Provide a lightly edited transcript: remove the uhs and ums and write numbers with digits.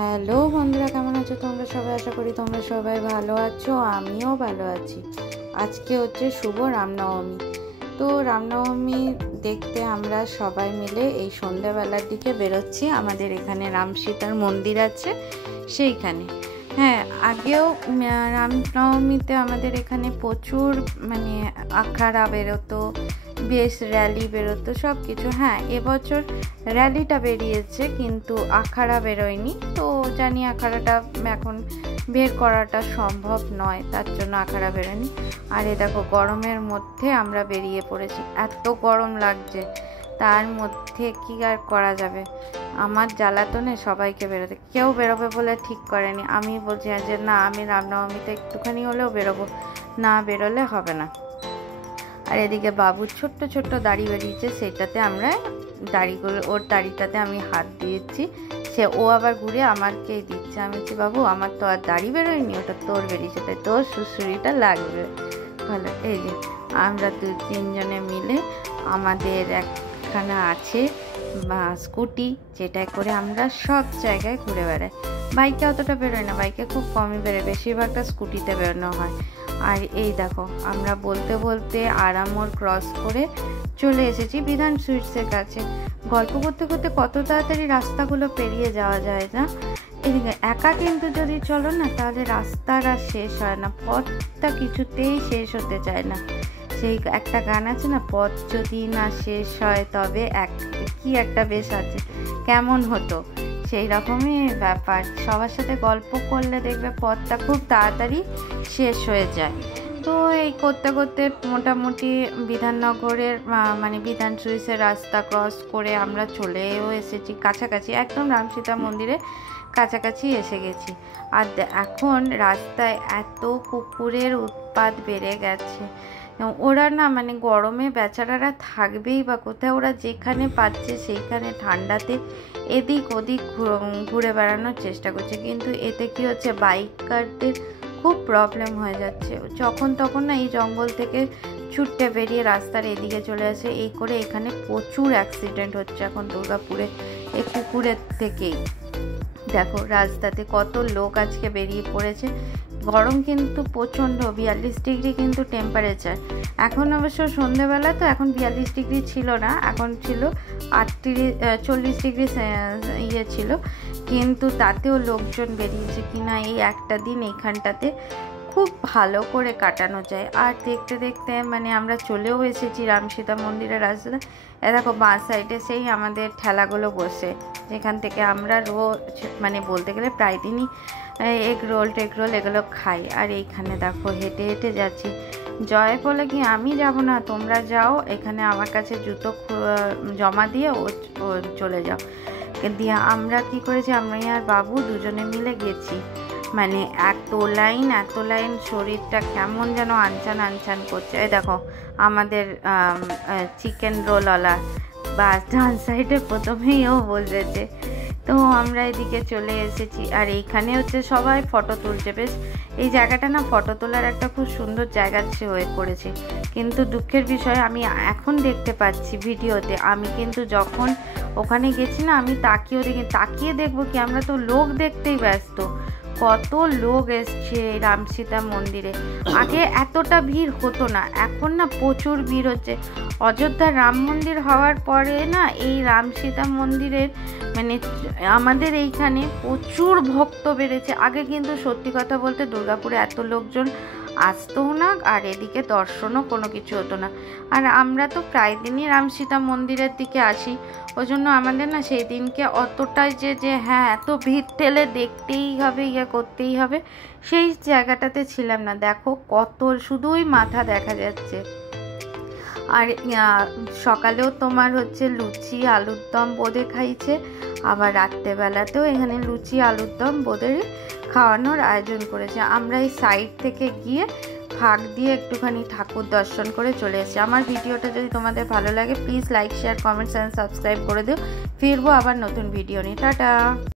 Hello বন্ধুরা, কেমন আছো তোমরা সবাই? আশা করি তোমরা সবাই ভালো আছো, আমিও ভালো আছি। আজকে হচ্ছে শুভ রামনবমী। তো রামনবমী দেখতে আমরা সবাই মিলে এই সন্ধ্যাবেলার দিকে বেরোচ্ছি। আমাদের এখানে রাম সীতার মন্দির আছে সেইখানে। হ্যাঁ, আগেও রামনবমীতে আমাদের এখানে প্রচুর আখাড়া বেরোতো, বেশ র্যালি বেরোতো, সব কিছু। হ্যাঁ, এবছর র্যালিটা বেরিয়েছে কিন্তু আখাড়া বেরোয়নি। তো জানি আখাড়াটা এখন বের করাটা সম্ভব নয়, তার জন্য আখাড়া বেরোয়নি। আর এ দেখো, গরমের মধ্যে আমরা বেরিয়ে পড়েছি। এত গরম লাগছে, তার মধ্যে কি আর করা যাবে। আমার জ্বালাতনে সবাইকে বেরোতে, কেউ বেরোবে বলে ঠিক করেনি। আমি বলছি যে না, আমি রামনবমীতে একটুখানি হলেও বেরোবো, না বেরোলে হবে না। আর এদিকে বাবুর ছোট্ট ছোট্ট দাড়ি বেরিয়েছে, সেটাতে আমরা দাড়িগুলো, ওর দাড়িটাতে আমি হাত দিয়েছি, ও আবার ঘুরে আমাকেই দিচ্ছে। আমি বলছি বাবু, আমার তো আর দাড়ি বেরোয়নি, ওটা তোর বেরিয়েছে, তাই তোর সুড়সুড়িটা লাগবে ভালো। এই যে আমরা 2-3 জনে মিলে, আমাদের একখানা আছে স্কুটি, যেটায় করে আমরা সব জায়গায় ঘুরে বেড়াই। বাইকে অতটা বেরোয় না, বাইকে খুব কমই বেরোয়, বেশিরভাগটা স্কুটিতে বেরোনো হয়। আর এই দেখো, আমরা বলতে বলতে আরামোর ক্রস করে চলে এসেছি বিধান সুইটসের কাছে। গল্প করতে করতে কত তাড়াতাড়ি রাস্তাগুলো পেরিয়ে যাওয়া যায় না। এদিকে একা কিন্তু যদি চলো না, তাহলে রাস্তার আর শেষ হয় না, পথটা কিছুতেই শেষ হতে চায় না। সেই একটা গান আছে না, পথ যদি না শেষ হয় তবে কি একটা বেশ আছে, কেমন হতো, সেই রকমই ব্যাপার। সবার সাথে গল্প করলে দেখবে পথটা খুব তাড়াতাড়ি শেষ হয়ে যায়। তো এই করতে করতে মোটামুটি বিধাননগরের বিধান সুইটসের রাস্তা ক্রস করে আমরা চলেও এসেছি কাছাকাছি, একদম রাম সীতা মন্দিরের কাছাকাছি এসে গেছি। আর এখন রাস্তায় এত কুকুরের উৎপাত বেড়ে গেছে। ওরা না গরমে বেচারারা থাকবেই বা কোথায়, ওরা যেখানে পাচ্ছে সেইখানে ঠান্ডাতে এদিক ওদিক ঘুরে বেড়ানোর চেষ্টা করছে। কিন্তু এতে কি হচ্ছে, বাইকারদের খুব প্রবলেম হয়ে যাচ্ছে। যখন তখন না এই জঙ্গল থেকে ছুটতে বেরিয়ে রাস্তার এদিকে চলে আসে, এই করে এখানে প্রচুর অ্যাক্সিডেন্ট হচ্ছে এখন দুর্গাপুরে এই কুকুরের থেকেই। দেখো রাস্তাতে কত লোক আজকে বেরিয়ে পড়েছে। গরম কিন্তু প্রচণ্ড, 42 ডিগ্রি কিন্তু টেম্পারেচার। এখন অবশ্য সন্ধেবেলা, তো এখন 42 ডিগ্রি ছিল না, এখন ছিল 40 ডিগ্রি ছিল। কিন্তু তাতেও লোকজন বেরিয়েছে কিনা এই একটা দিন এইখানটাতে খুব ভালো করে কাটানো যায়। আর দেখতে দেখতে আমরা চলেও এসেছি রাম সীতা মন্দিরের রাস্তায়। দেখো বাঁ সাইডে সেই আমাদের ঠেলাগুলো বসে, যেখান থেকে আমরা রোজ বলতে গেলে প্রায় দিনই এগ রোল এগুলো খাই। আর এইখানে দেখো হেঁটে হেঁটে যাচ্ছি। জয় বলে কি, আমি যাব না, তোমরা যাও, এখানে আমার কাছে জুতো জমা দিয়ে ও চলে যাও। দিয়ে আমরা কি করেছি, আমি আর বাবু 2জনে মিলে গেছি। এত লাইন, শরীরটা কেমন যেন আনচান করছে। এই দেখো আমাদের চিকেন রোলওয়ালা বা ডান সাইডে প্রথমেই ও বসেছে। তো আমরা এদিকে চলে এসেছি। আর এইখানে হচ্ছে সবাই ফটো তুলছে। বেশ এই জায়গাটা না ফটো তোলার একটা খুব সুন্দর জায়গা হয়ে পড়েছে। কিন্তু দুঃখের বিষয়, আমি এখন দেখতে পাচ্ছি ভিডিওতে, আমি কিন্তু যখন ওখানে গেছি না, আমি তাকিয়ে দেখবো কি, আমরা তো লোক দেখতেই ব্যস্ত। কত লোক এসছে রাম সীতা মন্দিরে। আগে এতটা ভিড় হতো না, এখন না প্রচুর ভিড় হচ্ছে। অযোধ্যার রাম মন্দির হওয়ার পরে না, এই রাম সীতা মন্দিরের আমাদের এইখানে প্রচুর ভক্ত বেড়েছে। আগে কিন্তু সত্যি কথা বলতে দুর্গাপুরে এত লোকজন আসতোও না, আর এদিকে দর্শনও কোনো কিছু হতো না। আর আমরা তো প্রায় দিনই রাম সীতা মন্দিরের দিকে আসি, ওই জন্য আমাদের না সেই দিনকে অতটাই যে হ্যাঁ এত ভিড় ঠেলে দেখতেই হবে, করতেই হবে, সেই জায়গাটাতে ছিলাম না। দেখো কত শুধুই মাথা দেখা যাচ্ছে। আর সকালেও তোমার হচ্ছে লুচি আলুর দম বোঁদে খাইছে, আবার রাত্রেবেলাতেও এখানে লুচি আলুর দম বোঁদের খাওয়ানোর আয়োজন করেছে। আমরা এই সাইড থেকে গিয়ে ফাঁক দিয়ে একটুখানি ঠাকুর দর্শন করে চলে এসেছি। আমার ভিডিওটা যদি তোমাদের ভালো লাগে, please like, share, comments and subscribe করে দিও। ফিরবো আবার নতুন ভিডিও নিয়ে। টাটা।